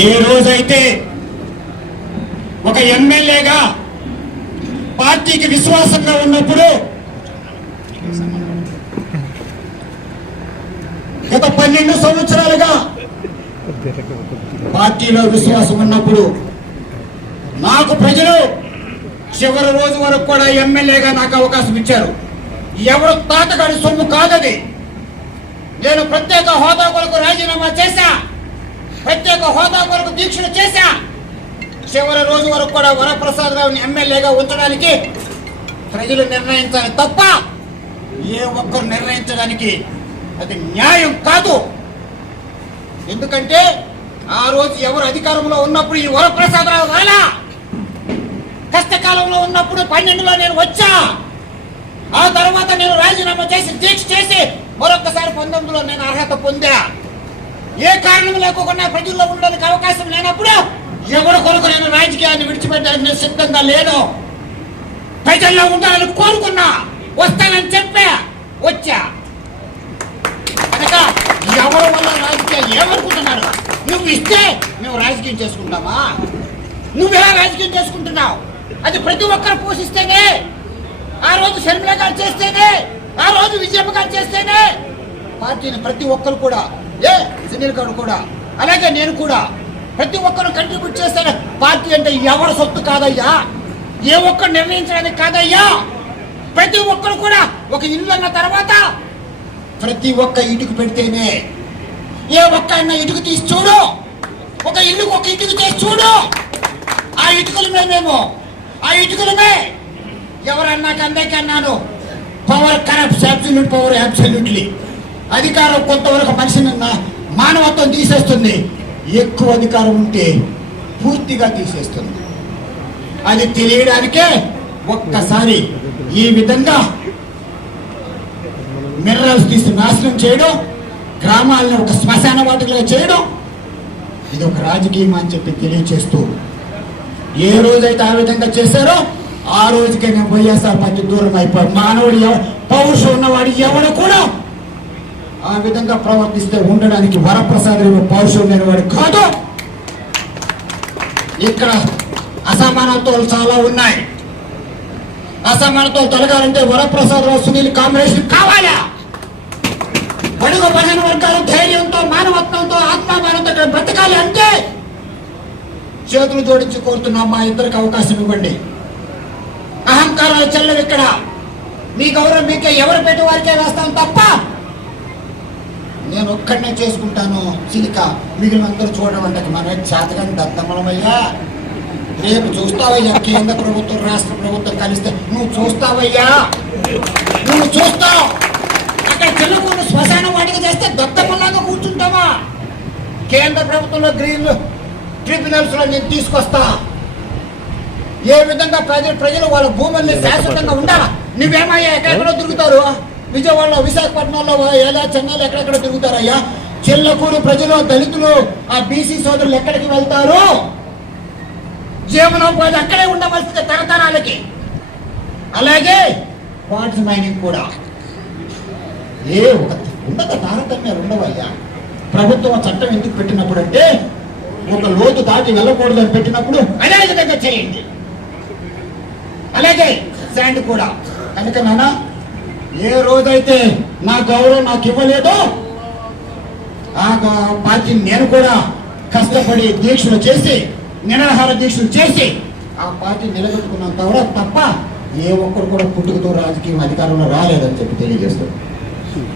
ఏ రోజైతే ఒక ఎమ్మెల్యేగా పార్టీకి విశ్వాసంగా ఉన్నప్పుడు గత 12 సంవత్సరాలుగా పార్టీలో విశ్వాసం ఉన్నప్పుడు నాకు ప్రజలు చివరి రోజు వరకు కూడా ఎమ్మెల్యేగా నాకు అవకాశం ఇచ్చారు. ఎవరు తాతగాడి సొమ్ము కాదది. నేను ప్రత్యేక హోదా కొరకు రాజీనామా చేశా, ప్రత్యేక హోదా కొరకు దీక్షలు చేశా. చివరి రోజు వరకు కూడా వరప్రసాద్ రావుని ఎమ్మెల్యేగా ఉంచడానికి ప్రజలు నిర్ణయించాలి తప్ప ఏ ఒక్కరు నిర్ణయించడానికి అది న్యాయం కాదు. ఎందుకంటే ఆ రోజు ఎవరు అధికారంలో ఉన్నప్పుడు ఈ వరప్రసాద్ రావు రాలా. కష్టకాలంలో ఉన్నప్పుడు 12లో నేను వచ్చా. ఆ తర్వాత నేను రాజీనామా చేసి దీక్ష చేసి మరొకసారి 19లో నేను అర్హత పొందా. ఏ కారణం లేకుండా ప్రజల్లో ఉండడానికి అవకాశం లేనప్పుడు ఎవరి కొరకు నేను రాజకీయాన్ని విడిచిపెట్టడానికి నేను సిద్ధంగా లేను. ప్రజల్లో ఉండాలని కోరుకున్నా, వస్తానని చెప్పా, వచ్చా. కనుక ఎవరి వల్ల రాజకీయాలు ఏమనుకుంటున్నారు? నువ్వు ఇస్తే మేము రాజకీయం చేసుకుంటామా? నువ్వెలా రాజకీయం చేసుకుంటున్నావు? అది ప్రతి ఒక్కరు పోషిస్తేనే, ఆ రోజు షర్మిల గారు చేస్తేనే, ఆ రోజు విజయమ్మ గారు చేస్తేనే పార్టీని ప్రతి ఒక్కరు కూడా, సునీల్ గారు కూడా, అలాగే నేను కూడా ప్రతి ఒక్కరు కంట్రిబ్యూట్ చేస్తేనే. పార్టీ అంటే ఎవరి సొత్తు కాదయ్యా, ఏ ఒక్కరు నిర్ణయించడానికి కాదయ్యా. ప్రతి ఒక్కరు కూడా ఒక ఇల్లు అన్న తర్వాత ప్రతి ఒక్క ఇటుకు పెడితేనే. ఏ ఒక్క అన్న ఇటుకు తీసి చూడు, ఒక ఇల్లుకు ఒక ఇటుకు తీసి చూడు. ఆ ఇటుకలమే మేము, ఆ ఇటుకలమే ఎవరన్నాక అందరికీ అన్నాను. Power corrupts absolute power, absolutely. అధికారం కొంతవరకు మనిషిని మానవత్వం తీసేస్తుంది, ఎక్కువ అధికారం ఉంటే పూర్తిగా తీసేస్తుంది. అది తెలియడానికే ఒక్కసారి ఈ విధంగా మినరల్స్ తీసి నాశనం చేయడం, గ్రామాలను ఒక శ్మశాన వాటికలుగా చేయడం, ఇది ఒక రాజకీయం అని చెప్పి తెలియచేస్తూ, ఏ రోజైతే ఆ విధంగా చేశారో ఆ రోజుకే నేను వైఎస్ఆర్ పార్టీ దూరం అయిపోయి. మానవుడు పౌరుషం ఉన్నవాడు ఎవడు కూడా ఆ విధంగా ప్రవర్తిస్తే ఉండడానికి వరప్రసాద్ పౌరుషం లేనివాడు కాదు. ఇక్కడ అసమానతలు చాలా ఉన్నాయి. అసమానతలు తొలగాలంటే వరప్రసాద్ రావు సునీల్ కాంబినేషన్ కావాలా? బడుగు బలహీన వర్గాలు ధైర్యంతో, మానవత్వంతో, ఆత్మాభిమానంతో బ్రతకాలి అంటే చేతులు జోడించి కోరుతున్నా, మా ఇద్దరికి అవకాశం ఇవ్వండి. అహంకారాలు చెల్లవు ఇక్కడ. మీ గౌరవం మీకే, ఎవరు పెట్టి వారికే వేస్తాం తప్ప నేను ఒక్కడనే చేసుకుంటాను చిలిక, మిగిలిన అందరూ చూడమంటే మన చేతగాని దత్తమలమయ్యా. రేపు చూస్తావయ్యా, కేంద్ర ప్రభుత్వం రాష్ట్ర ప్రభుత్వం కలిస్తే నువ్వు చూస్తావయ్యా, నువ్వు చూస్తావు. అక్కడ చిన్నకూరు శ్మశాన వాటికి చేస్తే దత్తమల్లాగా కూర్చుంటావా? కేంద్ర ప్రభుత్వంలో గ్రీన్ ట్రిబ్యునల్స్ లో నేను తీసుకొస్తా. ఏ విధంగా ప్రజలు వాళ్ళ భూముల్ని శాశ్వతంగా ఉండాలా? నువ్వేమయ్యా ఎక్కడెక్కడో తిరుగుతారు? విజయవాడలో, విశాఖపట్నంలో, ఏదో చెన్నైలో ఎక్కడెక్కడ తిరుగుతారయ్యా? చిల్లకూరు ప్రజలు, దళితులు, ఆ బీసీ సోదరులు ఎక్కడికి వెళ్తారు? జీవనోపాధి అక్కడే ఉండవలసింది తరతరాలకి. అలాగే క్వార్ట్జ్ మైనింగ్ కూడా ఏ ఒక ఉన్నత తారతమ్యాలు ఉండవయ్యా. ప్రభుత్వం చట్టం ఎందుకు పెట్టినప్పుడు అంటే ఒక లోతు దాటి వెళ్ళకూడదని పెట్టినప్పుడు అదే విధంగా చేయండి. అలాగే శాండ్ కూడా. కనుక నాన్న, ఏ రోజైతే నా గౌరవం నాకు ఇవ్వలేదో ఆ పార్టీని నేను కూడా కష్టపడి దీక్షలు చేసి, నిరాహార దీక్షలు చేసి ఆ పార్టీ నిలబెట్టుకున్నంత తప్ప ఏ ఒక్కరు కూడా పుట్టుకతో రాజకీయం అధికారంలో రాలేదని చెప్పి తెలియజేస్తారు.